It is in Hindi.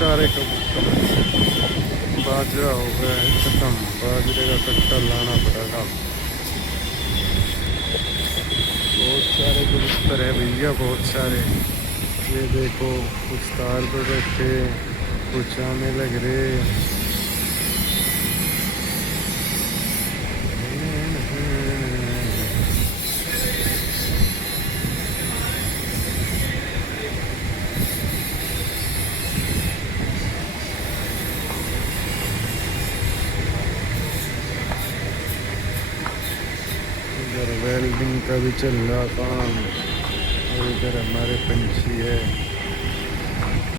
सारे कबूतर। बाजरा हो गया है खत्म, बाजरे का कट्टा लाना पड़ेगा। बहुत सारे कबूतर है भैया, बहुत सारे। ये देखो, कुछ तार पे बैठे, कुछ आने लग रहे। इधर वेल्डिंग का भी चल रहा काम, और इधर हमारे पंछी है।